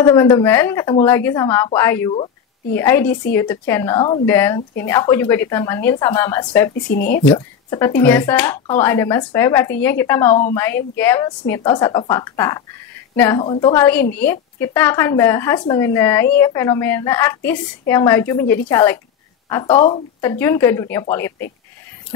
Halo teman-teman, ketemu lagi sama aku Ayu di IDC YouTube channel dan kini aku juga ditemenin sama Mas Feb di sini. Ya, Seperti hai. biasa, kalau ada Mas Feb artinya kita mau main games, mitos atau fakta. Nah, untuk hal ini kita akan bahas mengenai fenomena artis yang maju menjadi caleg atau terjun ke dunia politik.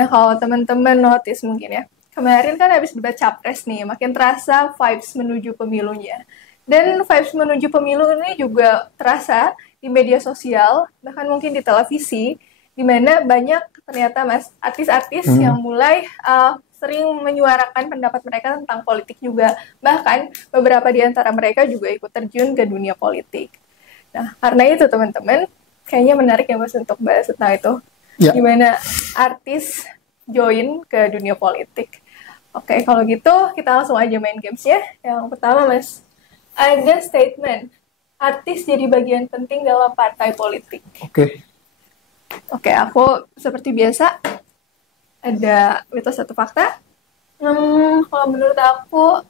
Nah, kalau teman-teman notice mungkin ya, kemarin kan habis debat capres nih, makin terasa vibes menuju pemilunya. Dan vibes menuju pemilu ini juga terasa di media sosial, bahkan mungkin di televisi, di mana banyak ternyata artis-artis yang Hmm, mulai sering menyuarakan pendapat mereka tentang politik juga. Bahkan beberapa di antara mereka juga ikut terjun ke dunia politik. Nah, karena itu teman-teman, kayaknya menarik ya Mas untuk bahas tentang itu. ya, Gimana artis join ke dunia politik. Oke, kalau gitu kita langsung aja main gamesnya. Yang pertama Mas, ada statement, artis jadi bagian penting dalam partai politik. oke. Oke, aku seperti biasa ada mitos atau fakta. Kalau menurut aku,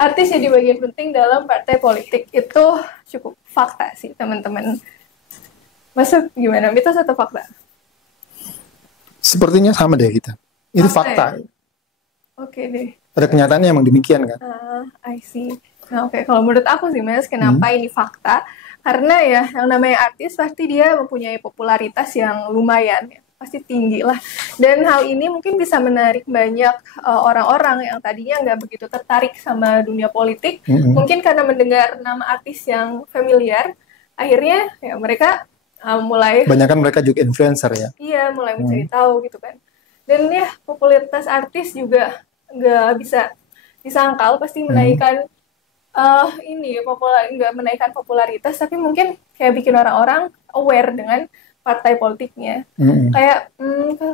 artis jadi bagian penting dalam partai politik itu cukup fakta sih teman-teman. Masuk gimana, mitos atau fakta? Sepertinya sama deh kita. Itu Fakta ya? fakta. Oke deh. Pada kenyataannya emang demikian kan. I see. Nah, oke. Kalau menurut aku sih, Mas, Hmm, kenapa ini fakta? Karena ya, yang namanya artis pasti dia mempunyai popularitas yang lumayan, ya. Pasti tinggi lah. Dan hal ini mungkin bisa menarik banyak orang-orang yang tadinya nggak begitu tertarik sama dunia politik. hmm. Mungkin karena mendengar nama artis yang familiar, akhirnya ya mereka mulai, Kebanyakan mereka juga influencer ya. iya, mulai mencari Hmm, tahu gitu kan. Dan ya, popularitas artis juga nggak bisa disangkal, pasti hmm, menaikkan ini nggak menaikkan popularitas, tapi mungkin kayak bikin orang-orang aware dengan partai politiknya. hmm. Kayak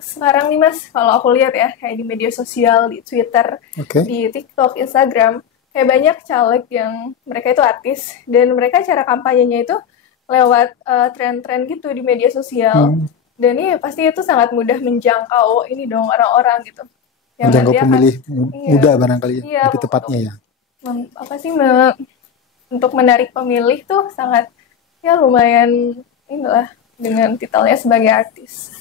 sekarang nih Mas, kalau aku lihat ya, kayak di media sosial, di Twitter, Oke. di TikTok, Instagram, kayak banyak caleg yang mereka itu artis, dan mereka cara kampanyenya itu lewat tren-tren gitu di media sosial. Hmm. Dan ini pasti itu sangat mudah menjangkau ini dong orang-orang gitu. Yang Menjangkau nanti akan, pemilih iya, muda barangkali ya, iya lebih untuk tepatnya ya. apa sih untuk menarik pemilih tuh sangat ya lumayan inilah dengan titelnya sebagai artis.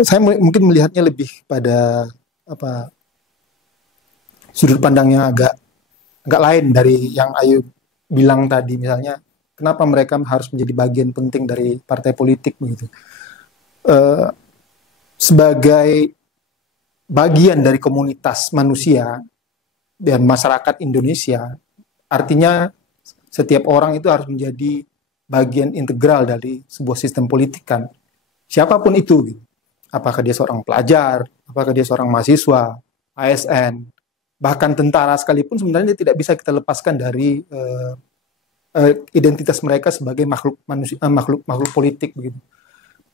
Saya mungkin melihatnya lebih pada apa sudut pandang yang agak lain dari yang Ayu bilang tadi, misalnya kenapa mereka harus menjadi bagian penting dari partai politik begitu. Eh, Sebagai bagian dari komunitas manusia dan masyarakat Indonesia, artinya setiap orang itu harus menjadi bagian integral dari sebuah sistem politik kan. Siapapun itu, gitu. Apakah dia seorang pelajar, apakah dia seorang mahasiswa, ASN, bahkan tentara sekalipun sebenarnya tidak bisa kita lepaskan dari identitas mereka sebagai makhluk manusia, makhluk politik begitu.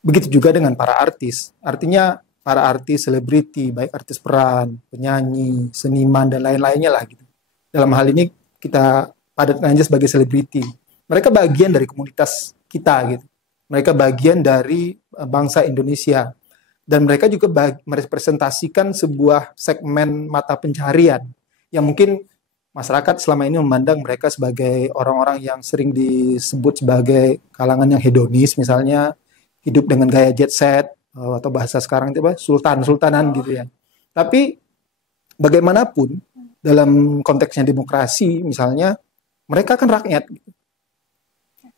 Begitu juga dengan para artis. Artinya para artis, selebriti, baik artis peran, penyanyi, seniman, dan lain-lainnya lah gitu. Dalam hal ini kita padatkan aja sebagai selebriti. Mereka bagian dari komunitas kita gitu. Mereka bagian dari bangsa Indonesia. Dan mereka juga merepresentasikan sebuah segmen mata pencaharian yang mungkin masyarakat selama ini memandang mereka sebagai orang-orang yang sering disebut sebagai kalangan yang hedonis, misalnya hidup dengan gaya jet set, atau bahasa sekarang itu apa, sultan-sultanan Oh, gitu ya. Tapi bagaimanapun dalam konteksnya demokrasi misalnya, mereka kan rakyat.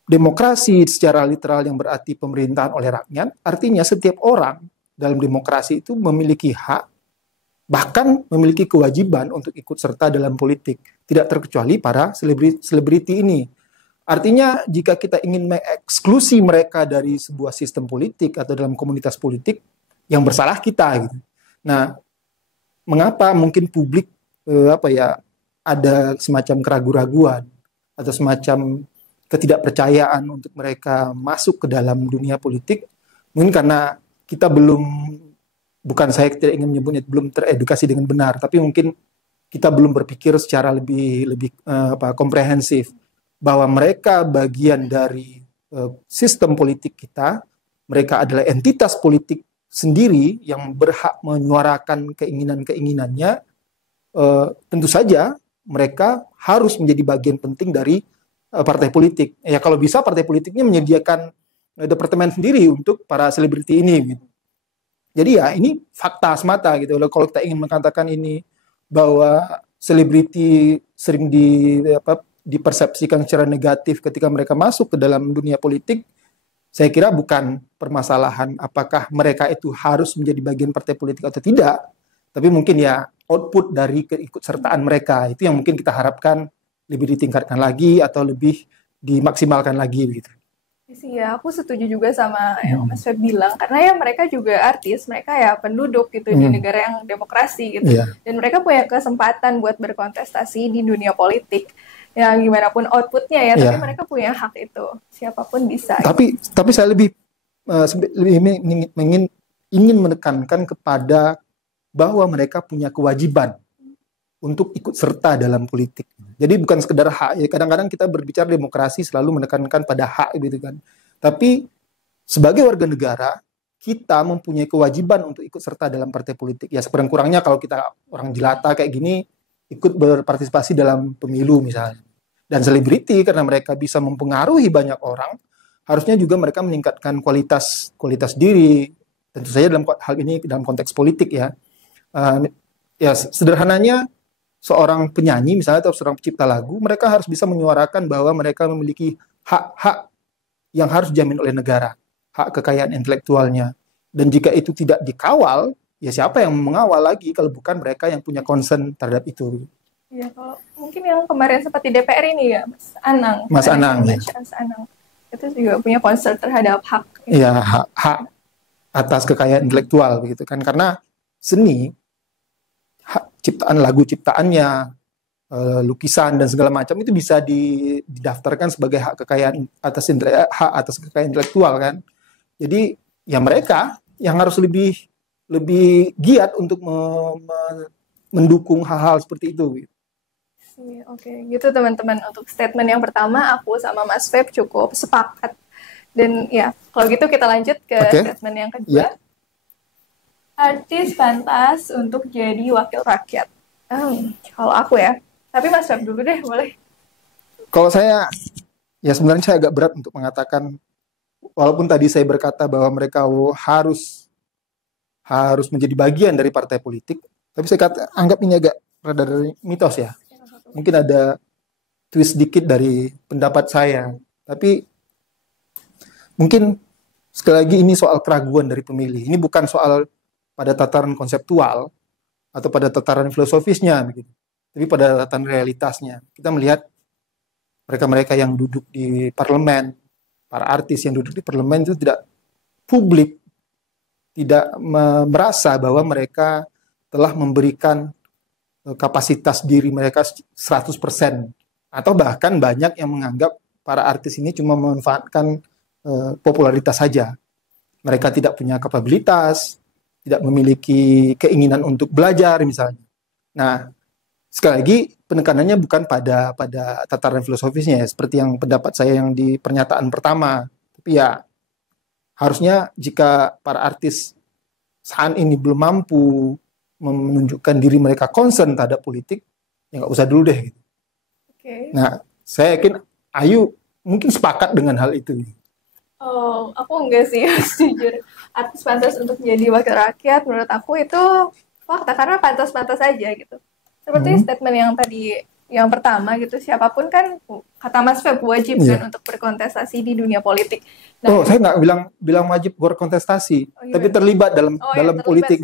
Demokrasi secara literal yang berarti pemerintahan oleh rakyat, artinya setiap orang dalam demokrasi itu memiliki hak, bahkan memiliki kewajiban untuk ikut serta dalam politik, tidak terkecuali para selebriti ini. Artinya jika kita ingin mengeksklusi mereka dari sebuah sistem politik atau dalam komunitas politik, yang bersalah kita gitu. Nah, mengapa mungkin publik ada semacam keraguan-raguan atau semacam ketidakpercayaan untuk mereka masuk ke dalam dunia politik? Mungkin karena kita belum, bukan saya tidak ingin menyebutnya belum teredukasi dengan benar, tapi mungkin kita belum berpikir secara lebih lebih komprehensif bahwa mereka bagian dari sistem politik kita, mereka adalah entitas politik sendiri yang berhak menyuarakan keinginan-keinginannya. Tentu saja mereka harus menjadi bagian penting dari partai politik. Ya kalau bisa partai politiknya menyediakan departemen sendiri untuk para selebriti ini. Gitu. Jadi ya ini fakta semata gitu. Kalau kita ingin mengatakan ini bahwa selebriti sering dipersepsikan secara negatif ketika mereka masuk ke dalam dunia politik, saya kira bukan permasalahan apakah mereka itu harus menjadi bagian partai politik atau tidak, tapi mungkin ya output dari keikutsertaan mereka itu yang mungkin kita harapkan lebih ditingkatkan lagi atau lebih dimaksimalkan lagi gitu. Iya, aku setuju juga sama yang Mas Feb bilang, karena ya mereka juga artis, mereka ya penduduk gitu di negara yang demokrasi gitu, dan mereka punya kesempatan buat berkontestasi di dunia politik, ya gimana pun outputnya ya, tapi mereka punya hak itu, siapapun bisa. Tapi saya lebih ingin menekankan kepada bahwa mereka punya kewajiban untuk ikut serta dalam politik. Jadi bukan sekedar hak. Ya, kadang-kadang kita berbicara demokrasi selalu menekankan pada hak gitu kan. Tapi sebagai warga negara, kita mempunyai kewajiban untuk ikut serta dalam partai politik. Ya sekurang-kurangnya kalau kita orang jelata kayak gini, ikut berpartisipasi dalam pemilu misalnya. Dan selebriti karena mereka bisa mempengaruhi banyak orang, harusnya juga mereka meningkatkan kualitas diri. Tentu saja dalam hal ini dalam konteks politik ya. Ya sederhananya, seorang penyanyi misalnya atau seorang pencipta lagu, mereka harus bisa menyuarakan bahwa mereka memiliki hak-hak yang harus dijamin oleh negara, hak kekayaan intelektualnya. Dan jika itu tidak dikawal, ya siapa yang mengawal lagi kalau bukan mereka yang punya concern terhadap itu. Ya, kalau mungkin yang kemarin sempat di DPR ini ya, Mas Anang. Mas Anang. Ya. Mas Anang. Itu juga punya concern terhadap hak. Iya, hak atas kekayaan intelektual begitu kan, karena seni ciptaan lagu ciptaannya, lukisan dan segala macam itu bisa didaftarkan sebagai hak kekayaan atas kekayaan intelektual kan. Jadi ya mereka yang harus lebih giat untuk mendukung hal-hal seperti itu. Oke, gitu teman-teman. Untuk statement yang pertama aku sama Mas Feb cukup sepakat. Dan ya, kalau gitu kita lanjut ke statement yang kedua. Artis pantas untuk jadi wakil rakyat. Kalau aku ya, tapi Mas Feb dulu deh, boleh? Kalau saya, ya sebenarnya saya agak berat untuk mengatakan, walaupun tadi saya berkata bahwa mereka harus menjadi bagian dari partai politik, tapi saya anggap ini agak rada dari mitos ya. Mungkin ada twist dikit dari pendapat saya, tapi mungkin sekali lagi ini soal keraguan dari pemilih. Ini bukan soal pada tataran konseptual atau pada tataran filosofisnya, begitu. Tapi pada tataran realitasnya. Kita melihat mereka-mereka yang duduk di parlemen, para artis yang duduk di parlemen itu tidak publik, tidak merasa bahwa mereka telah memberikan kapasitas diri mereka 100%. Atau bahkan banyak yang menganggap para artis ini cuma memanfaatkan popularitas saja. Mereka tidak punya kapabilitas, tidak memiliki keinginan untuk belajar misalnya. Nah, sekali lagi penekanannya bukan pada tataran filosofisnya ya, seperti yang pendapat saya yang di pernyataan pertama. Tapi ya harusnya jika para artis saat ini belum mampu menunjukkan diri mereka concern terhadap politik, ya nggak usah dulu deh. Gitu. Nah, saya yakin Ayu mungkin sepakat dengan hal itu. Oh, aku enggak sih, jujur. Artis pantas untuk menjadi wakil rakyat, menurut aku itu fakta, karena pantas-pantas aja gitu. Seperti statement yang tadi, yang pertama gitu, siapapun kan, kata Mas Feb, wajib kan untuk berkontestasi di dunia politik. Nah, saya nggak bilang wajib berkontestasi, tapi terlibat dalam politik.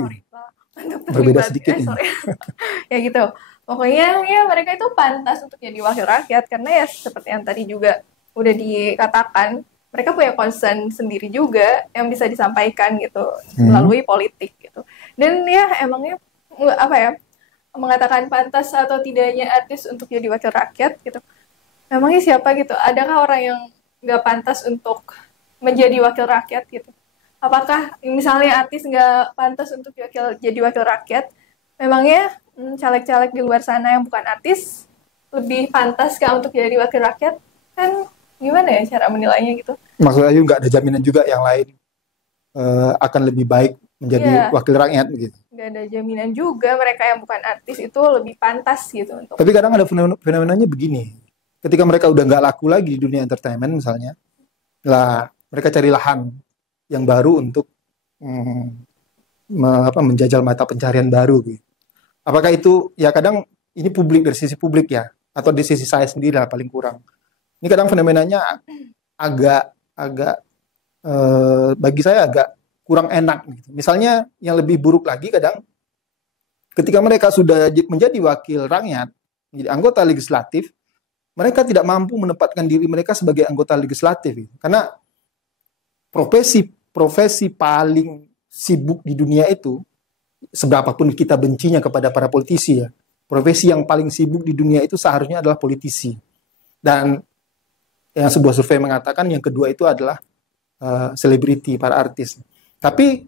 Berbeda sedikit ini. Ya gitu. Pokoknya ya mereka itu pantas untuk jadi wakil rakyat, karena ya seperti yang tadi juga udah dikatakan, mereka punya concern sendiri juga yang bisa disampaikan gitu melalui politik gitu. Dan ya emangnya apa ya, mengatakan pantas atau tidaknya artis untuk jadi wakil rakyat gitu. Emangnya siapa gitu? Adakah orang yang nggak pantas untuk menjadi wakil rakyat gitu? Apakah misalnya artis nggak pantas untuk jadi wakil rakyat? Memangnya caleg-caleg di luar sana yang bukan artis lebih pantas kah untuk jadi wakil rakyat? Kan gimana ya cara menilainya gitu? Maksud Ayu nggak ada jaminan juga yang lain akan lebih baik menjadi Iya. wakil rakyat begitu. Nggak ada jaminan juga mereka yang bukan artis itu lebih pantas gitu untuk. Tapi kadang ada fenomenanya begini. Ketika mereka udah nggak laku lagi di dunia entertainment misalnya, lah mereka cari lahan yang baru untuk menjajal mata pencarian baru gitu. Apakah itu ya kadang ini publik dari sisi publik ya, atau di sisi saya sendiri lah paling kurang. Ini kadang fenomenanya agak bagi saya agak kurang enak gitu. Misalnya yang lebih buruk lagi kadang ketika mereka sudah menjadi wakil rakyat, menjadi anggota legislatif, mereka tidak mampu menempatkan diri mereka sebagai anggota legislatif gitu. Karena profesi paling sibuk di dunia itu, seberapapun kita bencinya kepada para politisi ya, profesi yang paling sibuk di dunia itu seharusnya adalah politisi. Dan yang sebuah survei mengatakan yang kedua itu adalah selebriti, para artis. Tapi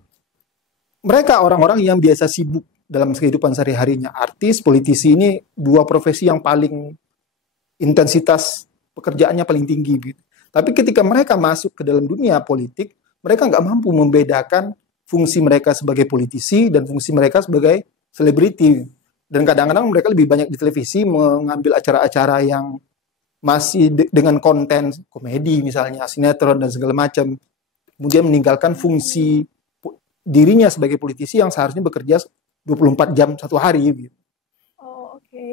mereka orang-orang yang biasa sibuk dalam kehidupan sehari-harinya. Artis, politisi ini dua profesi yang paling intensitas pekerjaannya paling tinggi gitu. Tapi ketika mereka masuk ke dalam dunia politik, mereka nggak mampu membedakan fungsi mereka sebagai politisi dan fungsi mereka sebagai selebriti. Dan kadang-kadang mereka lebih banyak di televisi mengambil acara-acara yang masih dengan konten komedi misalnya, sinetron dan segala macam. Kemudian meninggalkan fungsi dirinya sebagai politisi yang seharusnya bekerja 24 jam satu hari gitu. Oh, oke.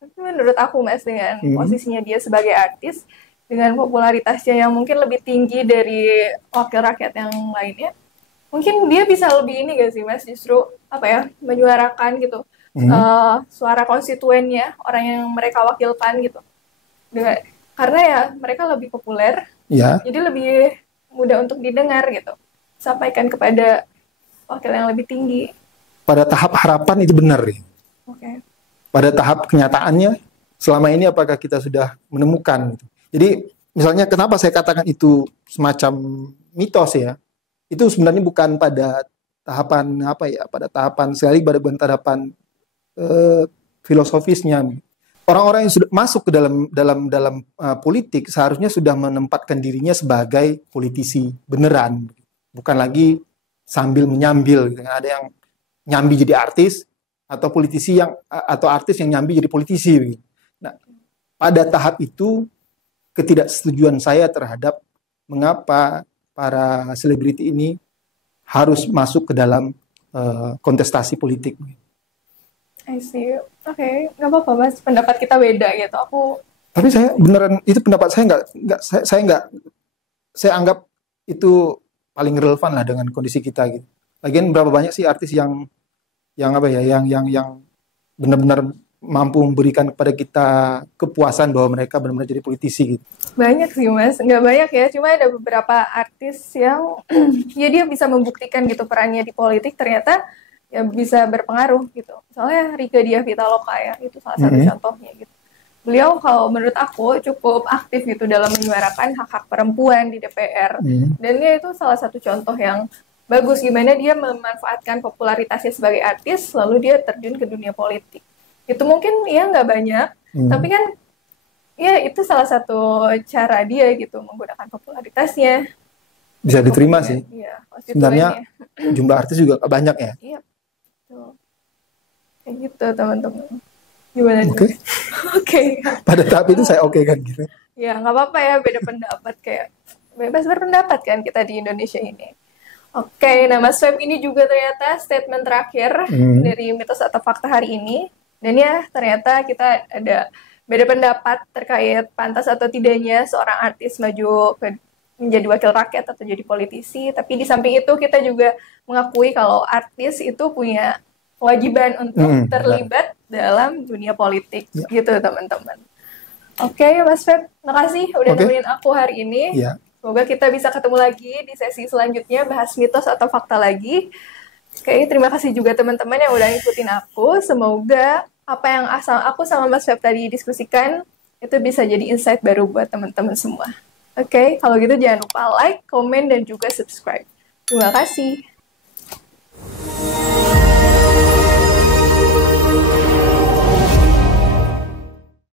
Tapi menurut aku Mas, dengan posisinya dia sebagai artis, dengan popularitasnya yang mungkin lebih tinggi dari wakil rakyat yang lainnya, mungkin dia bisa lebih ini gak sih Mas, justru menyuarakan gitu suara konstituennya, orang yang mereka wakilkan gitu. Karena ya mereka lebih populer, jadi lebih mudah untuk didengar gitu, sampaikan kepada wakil yang lebih tinggi. Pada tahap harapan itu benar nih. Okay. Pada tahap kenyataannya selama ini apakah kita sudah menemukan gitu. Jadi misalnya kenapa saya katakan itu semacam mitos ya, itu sebenarnya bukan pada tahapan pada tahapan sekali bukan tahapan filosofisnya. Orang-orang yang sudah masuk ke dalam politik seharusnya sudah menempatkan dirinya sebagai politisi beneran, bukan lagi sambil menyambil. Ada yang nyambi jadi artis atau politisi atau artis yang nyambi jadi politisi. Nah, pada tahap itu ketidaksetujuan saya terhadap mengapa para selebriti ini harus masuk ke dalam kontestasi politik. I see. Oke, nggak apa-apa Mas, pendapat kita beda gitu. Tapi saya beneran itu pendapat saya saya anggap itu paling relevan lah dengan kondisi kita gitu. Lagian berapa banyak sih artis yang benar-benar mampu memberikan kepada kita kepuasan bahwa mereka benar-benar jadi politisi gitu. Banyak sih Mas, nggak banyak ya, cuma ada beberapa artis yang ya dia bisa membuktikan gitu perannya di politik ternyata ya bisa berpengaruh gitu. Misalnya Rieke Diah Pitaloka ya, itu salah satu contohnya gitu. Beliau kalau menurut aku cukup aktif gitu dalam menyuarakan hak-hak perempuan di DPR. Dan dia itu salah satu contoh yang bagus gimana dia memanfaatkan popularitasnya sebagai artis lalu dia terjun ke dunia politik. Itu mungkin ya nggak banyak, tapi kan ya itu salah satu cara dia gitu menggunakan popularitasnya. Bisa diterima sih. Iya, sebenarnya jumlah artis juga gak banyak ya. Iya. Kayak gitu teman-teman. Gimana? Oke. Pada tahap itu saya oke kan gitu. Ya nggak apa-apa ya, beda pendapat, kayak bebas berpendapat kan kita di Indonesia ini. Oke, nah Mas Feb ini juga ternyata statement terakhir dari mitos atau fakta hari ini. Dan ya ternyata kita ada beda pendapat terkait pantas atau tidaknya seorang artis maju menjadi wakil rakyat atau jadi politisi. Tapi di samping itu kita juga mengakui kalau artis itu punya kewajiban untuk terlibat dalam dunia politik gitu teman-teman. Oke, Mas Feb, makasih udah nemenin aku hari ini. Semoga kita bisa ketemu lagi di sesi selanjutnya bahas mitos atau fakta lagi. Oke, terima kasih juga teman-teman yang udah ngikutin aku. Semoga apa yang aku sama Mas Feb tadi diskusikan itu bisa jadi insight baru buat teman-teman semua. Oke, kalau gitu jangan lupa like, komen, dan juga subscribe. Terima kasih.